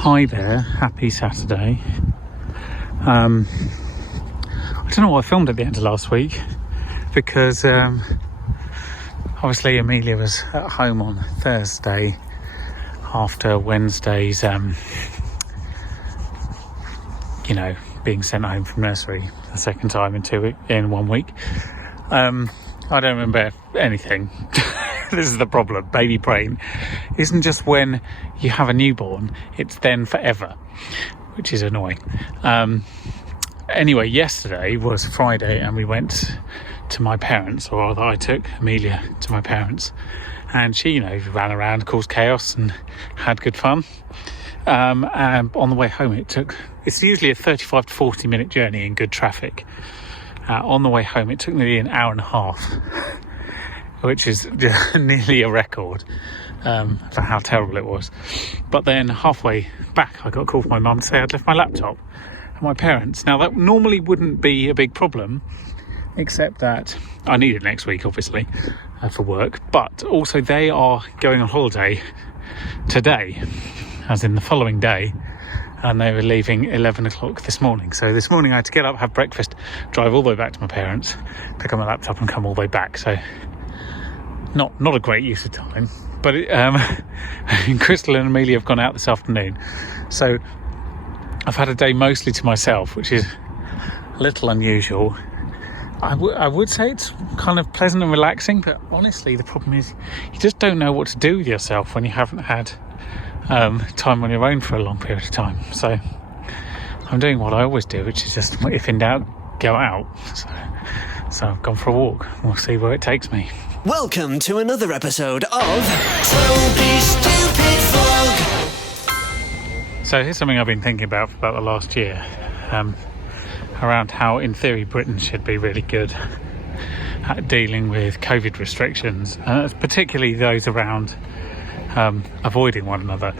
Hi there, happy Saturday. I don't know what I filmed at the end of last week because obviously Amelia was at home on Thursday after Wednesday's being sent home from nursery the second time in 1 week. I don't remember anything. This is the problem. Baby brain isn't just when you have a newborn, it's then forever, which is annoying. Anyway, yesterday was Friday and we went to my parents, or rather I took Amelia to my parents, and she, ran around, caused chaos and had good fun. And on the way home, it's usually a 35 to 40 minute journey in good traffic. On the way home, it took nearly an hour and a half, which is nearly a record for how terrible it was. But then halfway back, I got a call from my mum to say I'd left my laptop at my parents'. Now, that normally wouldn't be a big problem, except that I need it next week, obviously, for work. But also, they are going on holiday today, as in the following day, and they were leaving 11 o'clock this morning. So this morning I had to get up, have breakfast, drive all the way back to my parents, pick up my laptop and come all the way back. So not a great use of time, but Crystal and Amelia have gone out this afternoon, so I've had a day mostly to myself, which is a little unusual. I would say it's kind of pleasant and relaxing, but honestly the problem is you just don't know what to do with yourself when you haven't had time on your own for a long period of time. So I'm doing what I always do, which is just, if in doubt, go out. So I've gone for a walk. We'll see where it takes me. Welcome to another episode of Toby's Stupid Vlog. So here's something I've been thinking about for about the last year, around how, in theory, Britain should be really good at dealing with COVID restrictions, particularly those around avoiding one another.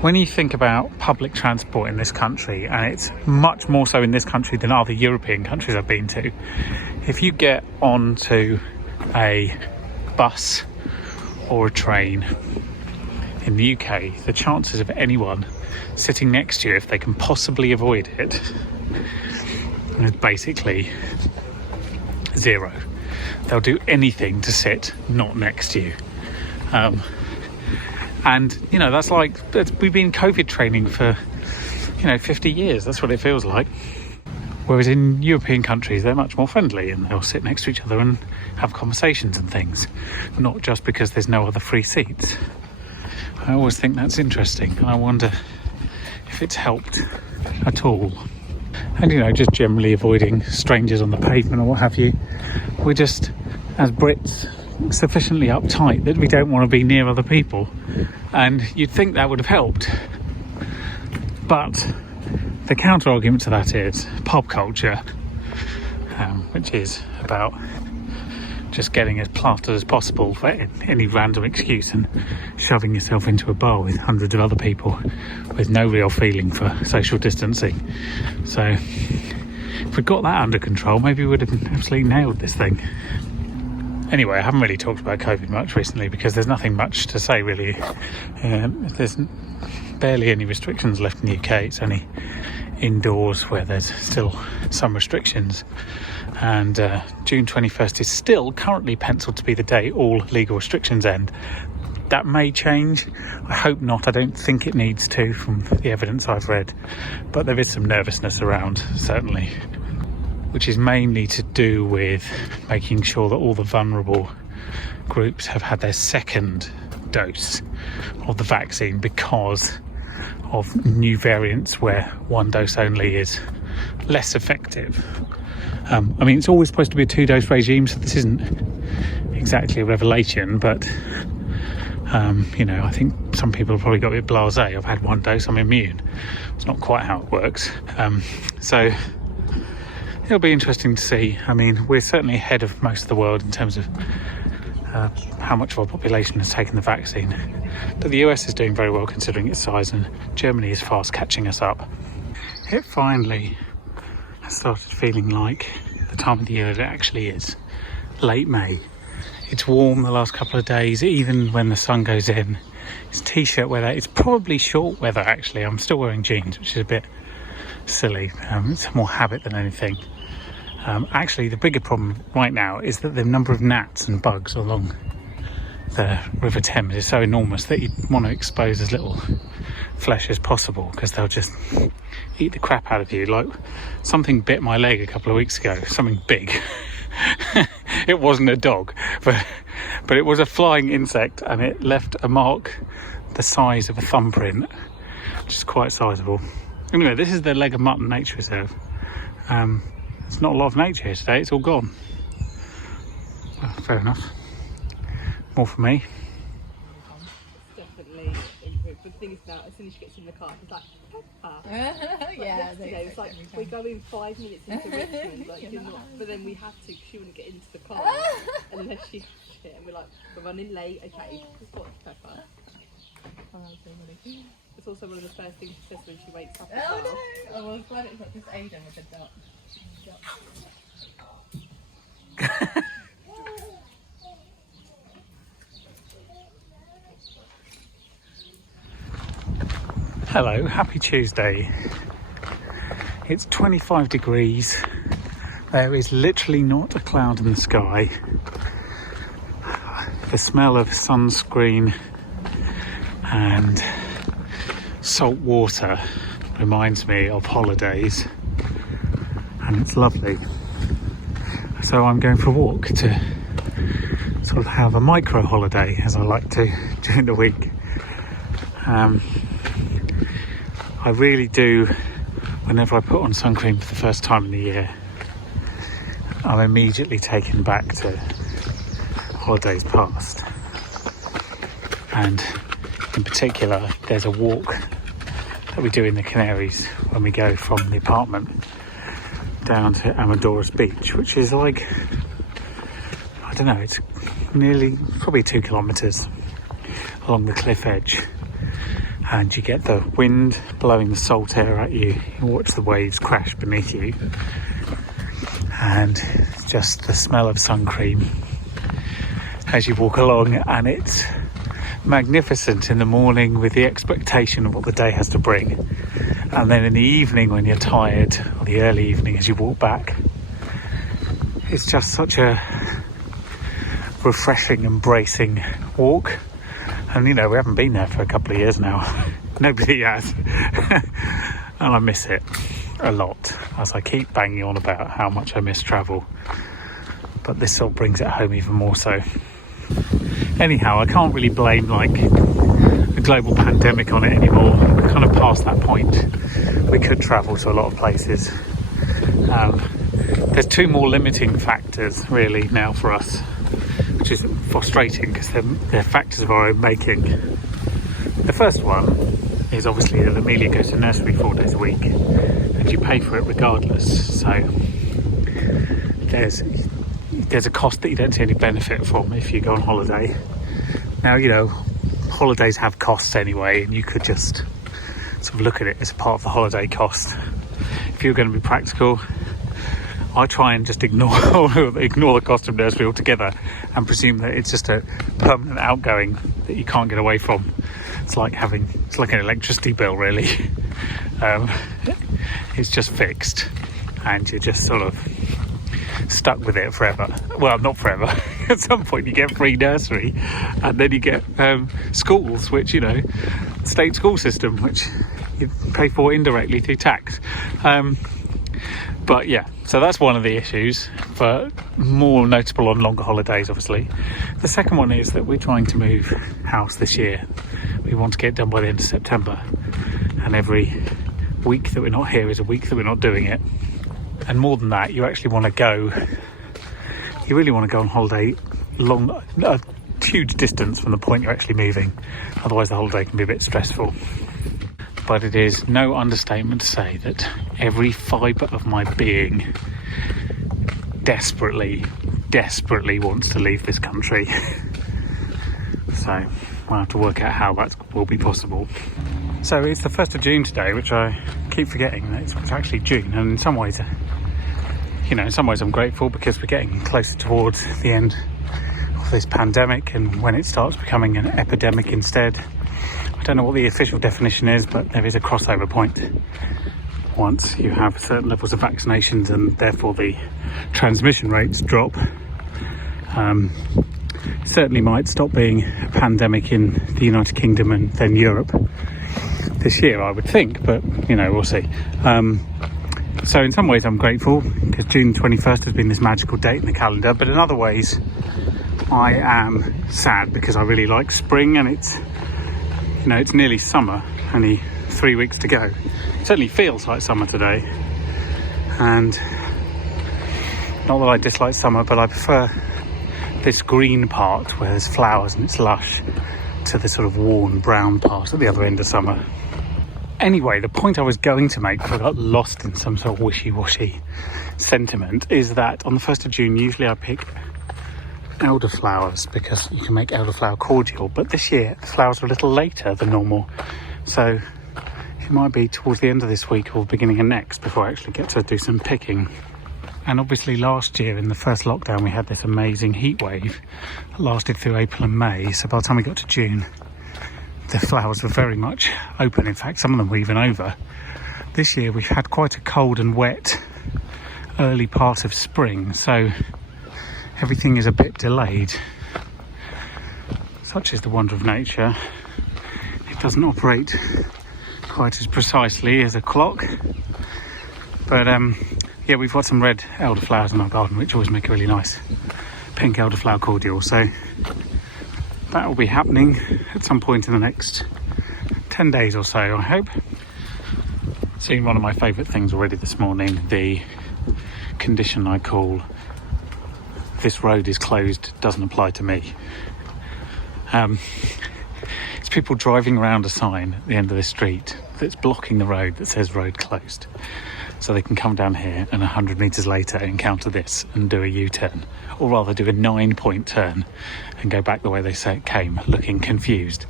When you think about public transport in this country, and it's much more so in this country than other European countries I've been to, if you get onto a bus or a train in the UK, the chances of anyone sitting next to you, if they can possibly avoid it, is basically zero. They'll do anything to sit not next to you. And that's like, we've been COVID training for 50 years. That's what it feels like. Whereas in European countries, they're much more friendly and they'll sit next to each other and have conversations and things, not just because there's no other free seats. I always think that's interesting. I wonder if it's helped at all. And just generally avoiding strangers on the pavement or what have you. We're just, as Brits, sufficiently uptight that we don't want to be near other people, and you'd think that would have helped. But the counter argument to that is pub culture, which is about just getting as plastered as possible for any random excuse and shoving yourself into a bar with hundreds of other people with no real feeling for social distancing. So if we got that under control, maybe we would have absolutely nailed this thing. Anyway, I haven't really talked about COVID much recently because there's nothing much to say really. There's barely any restrictions left in the UK. It's only indoors where there's still some restrictions. And June 21st is still currently penciled to be the day all legal restrictions end. That may change. I hope not. I don't think it needs to, from the evidence I've read. But there is some nervousness around, certainly, which is mainly to do with making sure that all the vulnerable groups have had their second dose of the vaccine, because of new variants where one dose only is less effective. It's always supposed to be a 2-dose regime, so this isn't exactly a revelation, but I think some people have probably got a bit blasé. I've had 1 dose, I'm immune. It's not quite how it works. So it'll be interesting to see. We're certainly ahead of most of the world in terms of how much of our population has taken the vaccine. But the US is doing very well considering its size, and Germany is fast catching us up. It finally has started feeling like the time of the year that it actually is. Late May. It's warm the last couple of days. Even when the sun goes in, It's t-shirt weather. It's probably short weather actually. I'm still wearing jeans, which is a bit silly. It's more habit than anything. Actually, the bigger problem right now is that the number of gnats and bugs along the River Thames is so enormous that you want to expose as little flesh as possible, because they'll just eat the crap out of you. Like, something bit my leg a couple of weeks ago, something big. It wasn't a dog, but it was a flying insect, and it left a mark the size of a thumbprint, which is quite sizable. Anyway, this is the Leg of Mutton Nature Reserve. There's not a lot of nature here today, it's all gone. Well, fair enough. More for me. Definitely improved. But the thing is now, as soon as she gets in the car, it's like, Peppa. Yeah, it's like we're going 5 minutes into Richmond, like you're not, but then we had to, she wouldn't get into the car unless she and we're like, we're running late, okay, just watch Peppa. Oh, that's so funny. It's also one of the first things she says when she wakes up. Oh no! Oh, well, I'm glad it's not just Ada with a dot. Hello, happy Tuesday. It's 25 degrees. There is literally not a cloud in the sky. The smell of sunscreen and salt water reminds me of holidays, and it's lovely. So I'm going for a walk to sort of have a micro holiday, as I like to during the week. I really do, whenever I put on sun cream for the first time in the year, I'm immediately taken back to holidays past. And in particular, there's a walk that we do in the Canaries when we go from the apartment down to Amadores Beach, which is like, I don't know, it's probably 2 kilometres along the cliff edge. And you get the wind blowing the salt air at you. You watch the waves crash beneath you. And just the smell of sun cream as you walk along. And it's magnificent in the morning with the expectation of what the day has to bring. And then in the evening when you're tired, or the early evening as you walk back, it's just such a refreshing and bracing walk. And you know, we haven't been there for a couple of years now. Nobody has. And I miss it a lot, as I keep banging on about how much I miss travel. But this sort of brings it home even more so. Anyhow, I can't really blame like the global pandemic on it anymore. We're kind of past that point. We could travel to a lot of places. There's 2 more limiting factors really now for us, which is frustrating because they're factors of our own making. The first one is obviously that Amelia goes to nursery 4 days a week and you pay for it regardless. So there's a cost that you don't see any benefit from if you go on holiday. Now, you know, holidays have costs anyway, and you could just sort of look at it as a part of the holiday cost. If you're going to be practical, I try and just ignore the cost of nursery altogether and presume that it's just a permanent outgoing that you can't get away from. It's like an electricity bill, really. It's just fixed, and you're just sort of stuck with it forever. Well, not forever. At some point you get free nursery, and then you get schools, which, you know, state school system, which you pay for indirectly through tax. But yeah, so that's one of the issues, but more notable on longer holidays, obviously. The second one is that we're trying to move house this year. We want to get it done by the end of September, and every week that we're not here is a week that we're not doing it. And more than that, you really want to go on holiday a huge distance from the point you're actually moving. Otherwise the holiday can be a bit stressful. But it is no understatement to say that every fibre of my being desperately wants to leave this country. So we'll have to work out how that will be possible. So it's the 1st of June today, which I keep forgetting that it's actually June, and in some ways I'm grateful because we're getting closer towards the end of this pandemic, and when it starts becoming an epidemic instead, I don't know what the official definition is, but there is a crossover point once you have certain levels of vaccinations, and therefore the transmission rates drop. Certainly might stop being a pandemic in the United Kingdom and then Europe this year, I would think, but we'll see. So in some ways I'm grateful, because June 21st has been this magical date in the calendar, but in other ways I am sad, because I really like spring, and it's nearly summer, only 3 weeks to go. It certainly feels like summer today, and not that I dislike summer, but I prefer this green part where there's flowers and it's lush to the sort of worn brown part at the other end of summer. Anyway, the point I was going to make before I got lost in some sort of wishy-washy sentiment is that on the 1st of June usually I pick elderflowers, because you can make elderflower cordial, but this year the flowers are a little later than normal, so it might be towards the end of this week or beginning of next before I actually get to do some picking. And obviously last year in the first lockdown we had this amazing heat wave that lasted through April and May, so by the time we got to June the flowers were very much open. In fact, some of them were even over. This year we've had quite a cold and wet early part of spring, so everything is a bit delayed. Such is the wonder of nature. It doesn't operate quite as precisely as a clock, but yeah, we've got some red elderflowers in our garden which always make a really nice pink elderflower cordial, so that will be happening at some point in the next 10 days or so, I hope. Seen one of my favourite things already this morning, the condition I call "this road is closed, doesn't apply to me." It's people driving around a sign at the end of the street that's blocking the road that says "road closed," so they can come down here and 100 metres later encounter this and do a U-turn, or rather do a 9-point turn and go back the way they say it came, looking confused,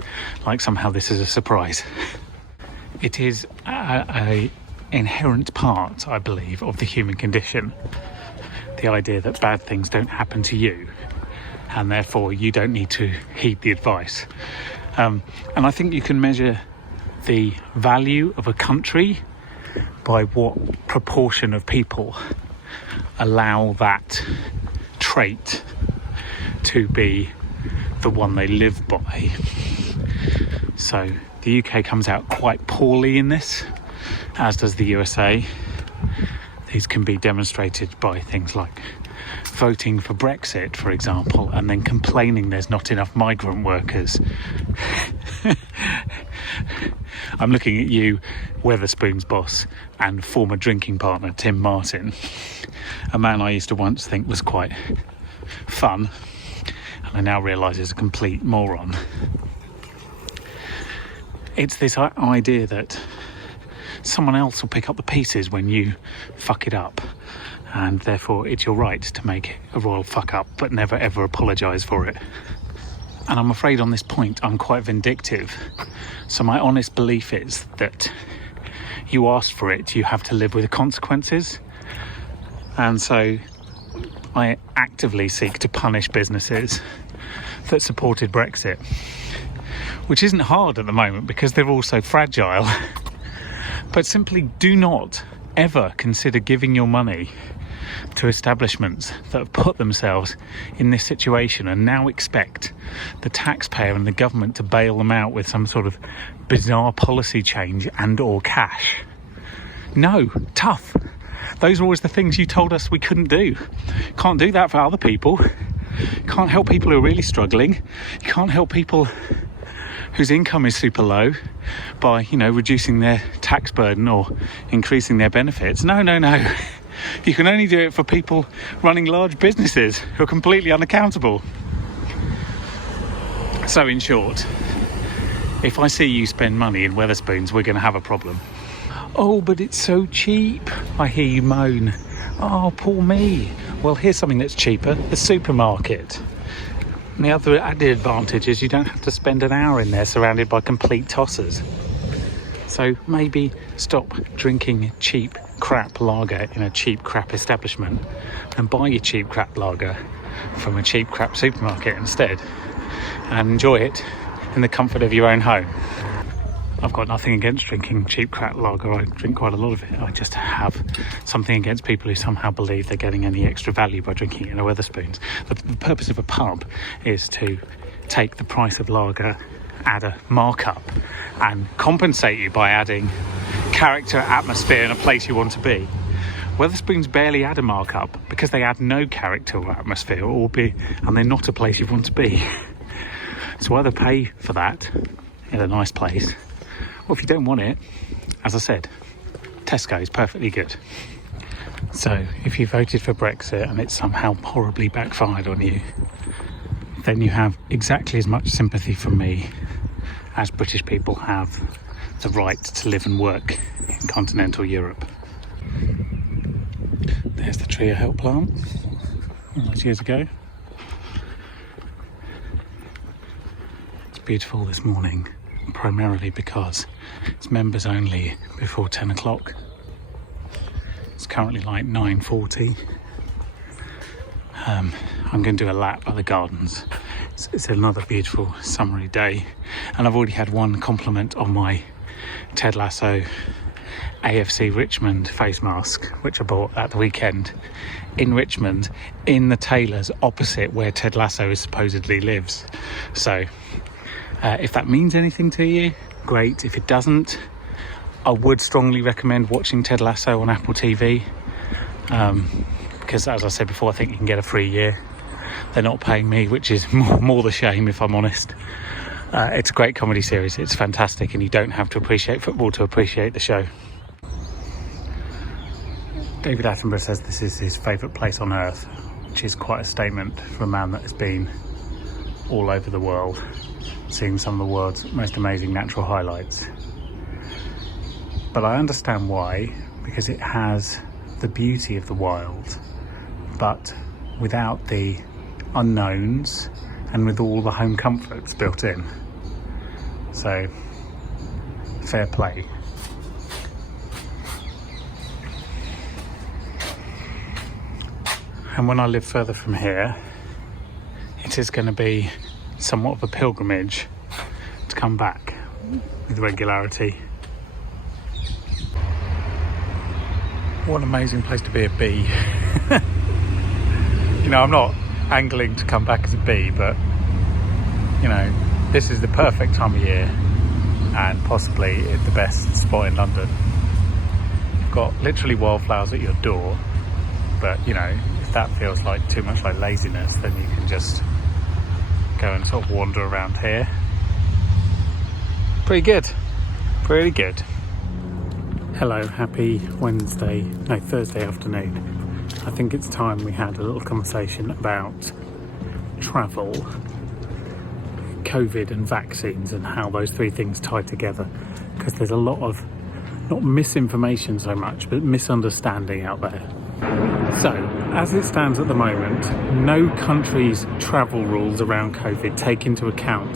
like somehow this is a surprise. It is a inherent part, I believe, of the human condition, the idea that bad things don't happen to you, and therefore you don't need to heed the advice. And I think you can measure the value of a country by what proportion of people allow that trait to be the one they live by. So the UK comes out quite poorly in this, as does the USA. These can be demonstrated by things like voting for Brexit, for example, and then complaining there's not enough migrant workers. I'm looking at you, Wetherspoon's boss and former drinking partner Tim Martin, a man I used to once think was quite fun, and I now realise is a complete moron. It's this idea that someone else will pick up the pieces when you fuck it up, and therefore it's your right to make a royal fuck up but never ever apologise for it. And I'm afraid on this point I'm quite vindictive. So my honest belief is that you asked for it, you have to live with the consequences. And so I actively seek to punish businesses that supported Brexit, which isn't hard at the moment because they're all so fragile. But simply do not ever consider giving your money to establishments that have put themselves in this situation and now expect the taxpayer and the government to bail them out with some sort of bizarre policy change and or cash. No, tough. Those are always the things you told us we couldn't do. Can't do that for other people. Can't help people who are really struggling. You can't help people whose income is super low by, reducing their tax burden or increasing their benefits. No. You can only do it for people running large businesses who are completely unaccountable. So in short, if I see you spend money in Wetherspoons, we're going to have a problem. Oh, but it's so cheap, I hear you moan. Oh, poor me. Well, here's something that's cheaper, the supermarket. And the other added advantage is you don't have to spend an hour in there surrounded by complete tossers. So maybe stop drinking cheap crap lager in a cheap crap establishment and buy your cheap crap lager from a cheap crap supermarket instead, and enjoy it in the comfort of your own home. I've got nothing against drinking cheap crap lager. I drink quite a lot of it. I just have something against people who somehow believe they're getting any extra value by drinking it in a Wetherspoons. The purpose of a pub is to take the price of lager, add a markup, and compensate you by adding character, atmosphere, and a place you want to be. Wetherspoons barely add a markup because they add no character or atmosphere, and they're not a place you want to be. So either pay for that in a nice place, or if you don't want it, as I said, Tesco is perfectly good. So if you voted for Brexit and it's somehow horribly backfired on you, then you have exactly as much sympathy from me as British people have the right to live and work in continental Europe. There's the tree of help plant, all those years ago. It's beautiful this morning, primarily because it's members only before 10 o'clock. It's currently like 9:40. I'm going to do a lap by the gardens. It's another beautiful summery day, and I've already had one compliment on my Ted Lasso AFC Richmond face mask, which I bought at the weekend in Richmond, in the tailors opposite where Ted Lasso supposedly lives. So if that means anything to you, great. If it doesn't, I would strongly recommend watching Ted Lasso on Apple TV, because as I said before, I think you can get a free year. They're not paying me, which is more the shame, if I'm honest. It's a great comedy series. It's fantastic, and you don't have to appreciate football to appreciate the show. David Attenborough says this is his favourite place on earth, which is quite a statement for a man that has been all over the world, seeing some of the world's most amazing natural highlights. But I understand why, because it has the beauty of the wild, but without the unknowns and with all the home comforts built in. So, fair play. And when I live further from here, it is going to be somewhat of a pilgrimage to come back with regularity. What an amazing place to be a bee. You know, I'm not angling to come back as a bee, but you know, this is the perfect time of year and possibly the best spot in London. You've got literally wildflowers at your door, but you know, if that feels like too much like laziness, then you can just go and sort of wander around here. Pretty good, pretty good. Hello, happy Thursday afternoon. I think it's time we had a little conversation about travel, COVID and vaccines, and how those three things tie together, because there's a lot of, not misinformation so much, but misunderstanding out there. So, as it stands at the moment, no country's travel rules around COVID take into account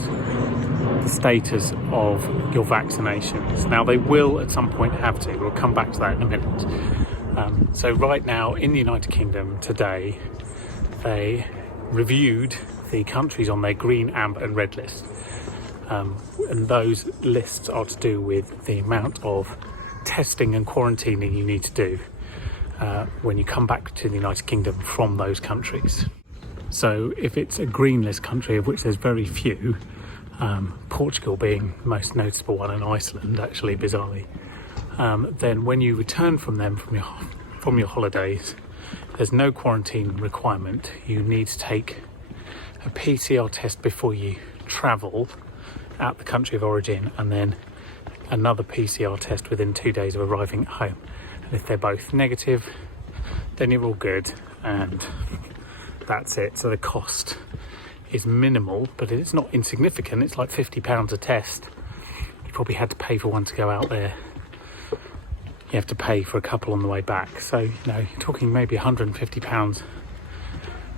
the status of your vaccinations. Now, they will at some point have to. We'll come back to that in a minute. So right now in the United Kingdom today, they reviewed the countries on their green, amber and red list. And those lists are to do with the amount of testing and quarantining you need to do when you come back to the United Kingdom from those countries. So if it's a green list country, of which there's very few, Portugal being the most noticeable one, and Iceland actually, bizarrely, then when you return from them from your holidays, there's no quarantine requirement. You need to take a PCR test before you travel out the country of origin, and then another PCR test within 2 days of arriving at home. And if they're both negative, then you're all good, and that's it. So the cost is minimal, but it's not insignificant. It's like £50 a test. You probably had to pay for one to go out there. You have to pay for a couple on the way back. So, you know, you're talking maybe £150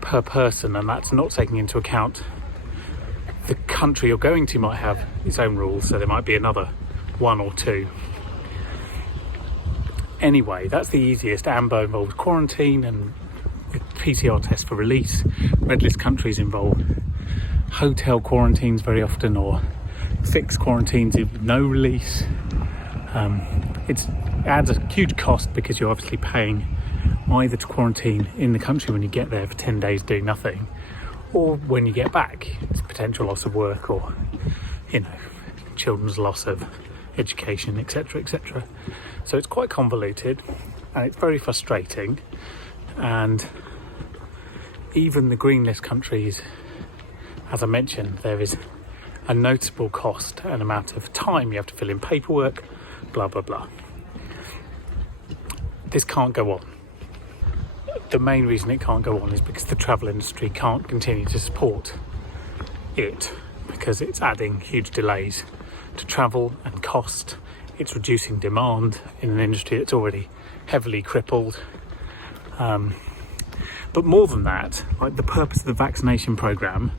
per person, and that's not taking into account the country you're going to might have its own rules, so there might be another one or two. Anyway, that's the easiest. Amber involves quarantine and PCR test for release. Red list countries involve hotel quarantines very often, or fixed quarantines with no release. It adds a huge cost because you're obviously paying either to quarantine in the country when you get there for 10 days doing nothing, or when you get back, it's potential loss of work, or children's loss of education, etc, etc. So it's quite convoluted and it's very frustrating, and even the green list countries, as I mentioned, there is a noticeable cost and amount of time you have to fill in paperwork, blah blah blah. This can't go on. The main reason it can't go on is because the travel industry can't continue to support it, because it's adding huge delays to travel and cost. It's reducing demand in an industry that's already heavily crippled. But more than that, like, the purpose of the vaccination program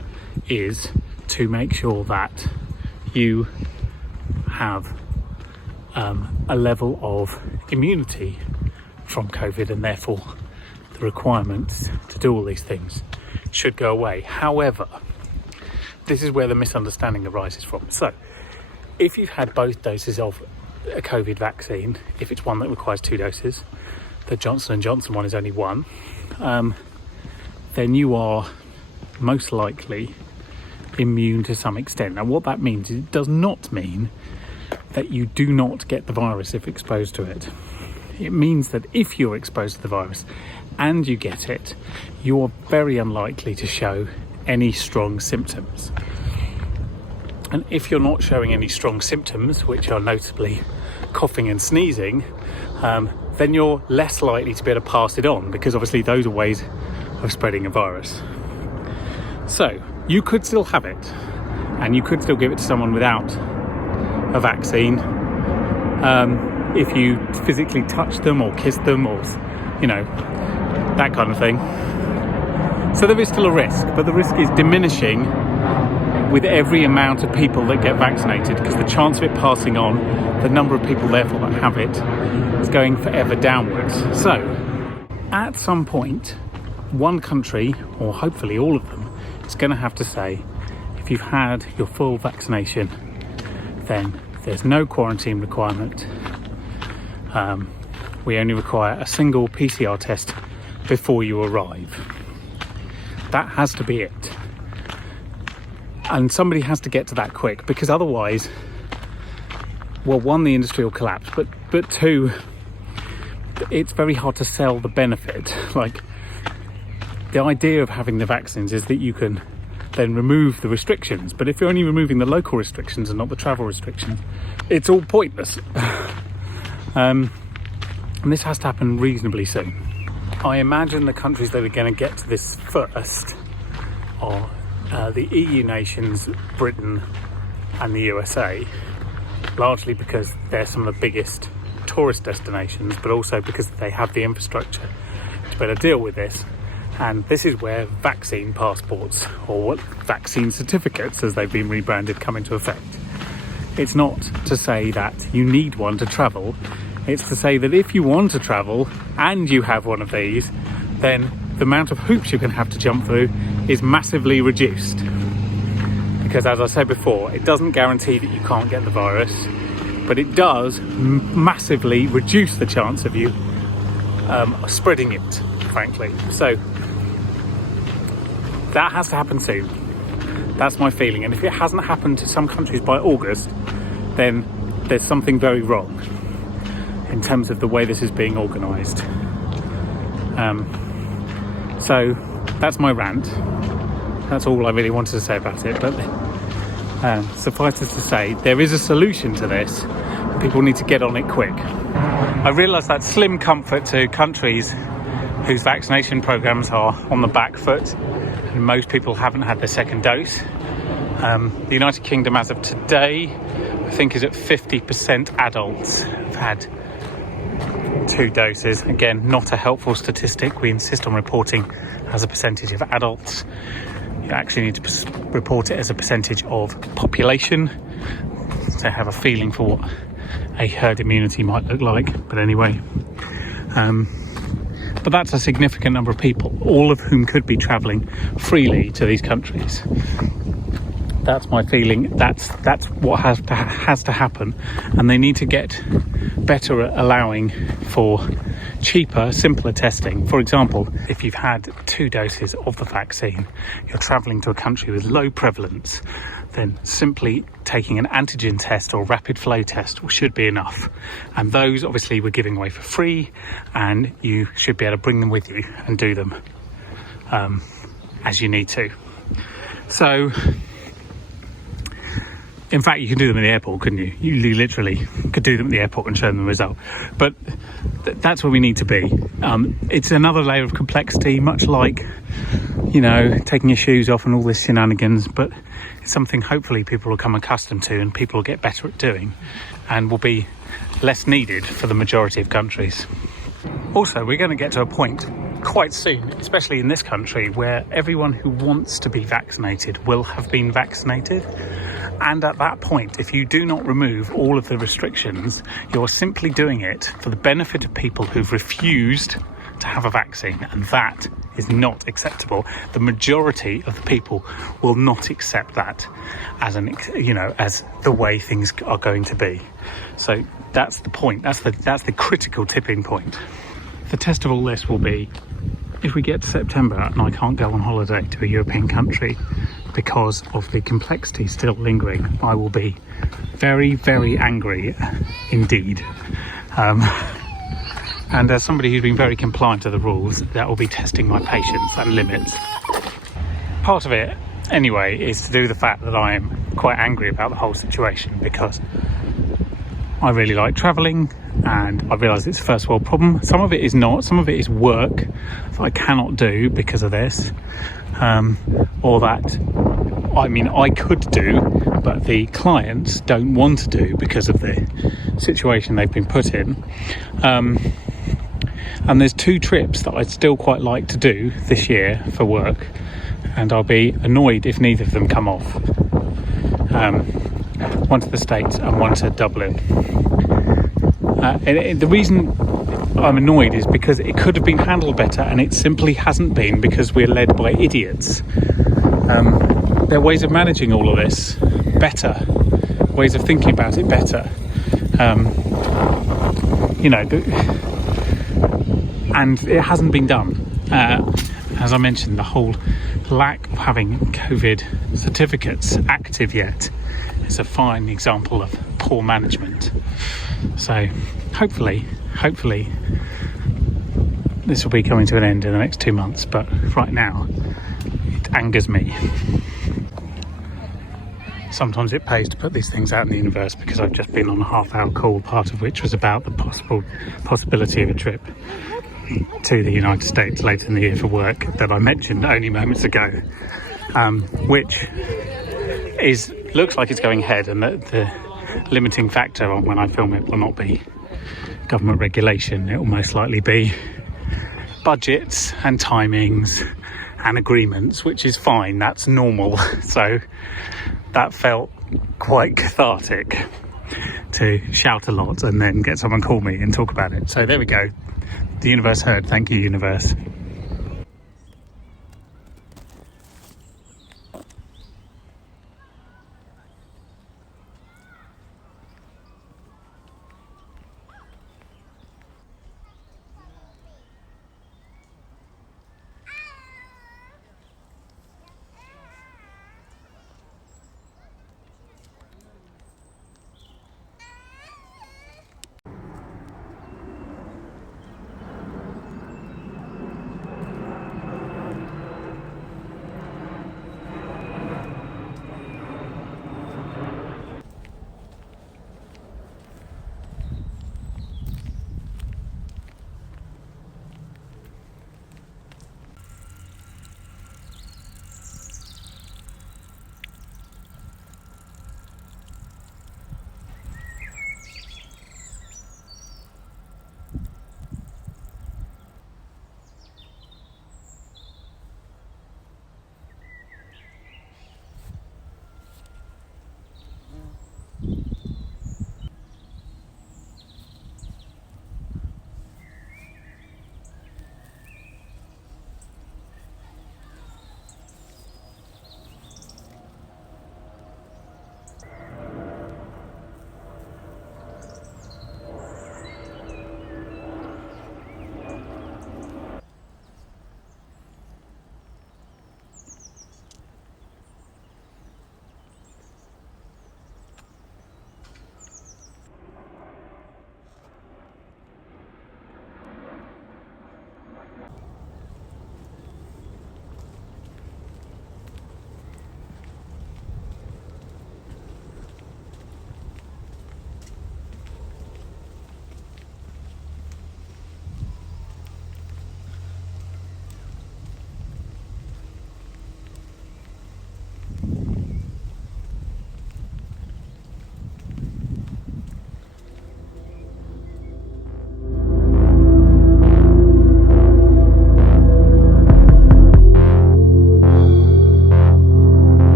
is to make sure that you have a level of immunity from COVID, and therefore the requirements to do all these things should go away. However, this is where the misunderstanding arises from. So if you've had both doses of a COVID vaccine, if it's one that requires 2 doses, the Johnson & Johnson one is only 1, then you are most likely immune to some extent. Now what that means is, it does not mean that you do not get the virus if exposed to it. It means that if you're exposed to the virus and you get it, you're very unlikely to show any strong symptoms. And if you're not showing any strong symptoms, which are notably coughing and sneezing, then you're less likely to be able to pass it on, because obviously those are ways of spreading a virus. So you could still have it, and you could still give it to someone without a vaccine, if you physically touch them or kiss them, or that kind of thing. So there is still a risk, but the risk is diminishing with every amount of people that get vaccinated, because the chance of it passing on, the number of people therefore that have it, is going forever downwards. So at some point, one country, or hopefully all of them, is going to have to say, if you've had your full vaccination, then there's no quarantine requirement. We only require a single PCR test before you arrive. That has to be it. And somebody has to get to that quick, because otherwise, well, one, the industry will collapse, but two, it's very hard to sell the benefit. Like, the idea of having the vaccines is that you can then remove the restrictions, but if you're only removing the local restrictions and not the travel restrictions, it's all pointless. And this has to happen reasonably soon. I imagine the countries that are going to get to this first are the EU nations, Britain and the USA, largely because they're some of the biggest tourist destinations, but also because they have the infrastructure to better deal with this. And this is where vaccine passports, or vaccine certificates as they've been rebranded, come into effect. It's not to say that you need one to travel. It's to say that if you want to travel and you have one of these, then the amount of hoops you can have to jump through is massively reduced. Because as I said before, it doesn't guarantee that you can't get the virus, but it does massively reduce the chance of you spreading it, frankly. So that has to happen soon. That's my feeling. And if it hasn't happened to some countries by August, then there's something very wrong in terms of the way this is being organised. So that's my rant. That's all I really wanted to say about it. But suffice it to say, there is a solution to this. People need to get on it quick. I realise that's slim comfort to countries whose vaccination programmes are on the back foot, and most people haven't had their second dose. The United Kingdom, as of today, I think is at 50% adults have had 2 doses. Again, not a helpful statistic. We insist on reporting as a percentage of adults. You actually need to report it as a percentage of population to have a feeling for what a herd immunity might look like. But anyway, but that's a significant number of people, all of whom could be travelling freely to these countries. That's my feeling. That's what has to happen, and they need to get better at allowing for cheaper, simpler testing. For example, if you've had 2 doses of the vaccine, you're travelling to a country with low prevalence, then simply taking an antigen test or rapid flow test should be enough. And those obviously we're giving away for free, and you should be able to bring them with you and do them as you need to. So, in fact, you can do them in the airport, couldn't you? You literally could do them at the airport and show them the result. But that's where we need to be. It's another layer of complexity, much like, you know, taking your shoes off and all this shenanigans. But it's something hopefully people will become accustomed to and people will get better at doing, and will be less needed for the majority of countries. Also, we're going to get to a point quite soon, especially in this country, where everyone who wants to be vaccinated will have been vaccinated. And at that point, if you do not remove all of the restrictions, you're simply doing it for the benefit of people who've refused to have a vaccine, and that is not acceptable. The majority of the people will not accept that as as the way things are going to be. So that's the point. That's the critical tipping point. The test of all this will be if we get to September and I can't go on holiday to a European country because of the complexity still lingering. I will be very, very angry indeed. And as somebody who's been very compliant to the rules, that will be testing my patience and limits. Part of it, anyway, is to do with the fact that I am quite angry about the whole situation, because I really like travelling and I realise it's a first world problem. Some of it is not, some of it is work that I cannot do because of this, or that, I mean, I could do, but the clients don't want to do because of the situation they've been put in. And there's 2 trips that I'd still quite like to do this year for work, and I'll be annoyed if neither of them come off. One to the States and one to Dublin. And the reason I'm annoyed is because it could have been handled better, and it simply hasn't been, because we're led by idiots. There are ways of managing all of this better, ways of thinking about it better. And it hasn't been done. As I mentioned, the whole lack of having COVID certificates active yet is a fine example of poor management. So hopefully this will be coming to an end in the next 2 months, but right now it angers me. Sometimes it pays to put these things out in the universe, because I've just been on a half-hour call, part of which was about the possibility of a trip to the United States later in the year for work that I mentioned only moments ago, which looks like it's going ahead, and the limiting factor on when I film it will not be government regulation. It will most likely be budgets and timings and agreements, which is fine, that's normal. So that felt quite cathartic, to shout a lot and then get someone call me and talk about it. So there we go. The universe heard. Thank you, universe.